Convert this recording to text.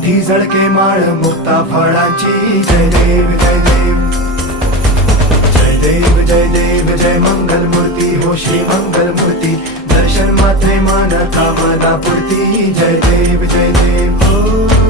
कंठी झळके माळ मुक्ता फळाची जय देव जय देव जय देव जय देव जय मंगल मूर्ती हो श्री मंगल मूर्ती दर्शन मात्रे मान कामना पूर्ती जय देव जय देव हो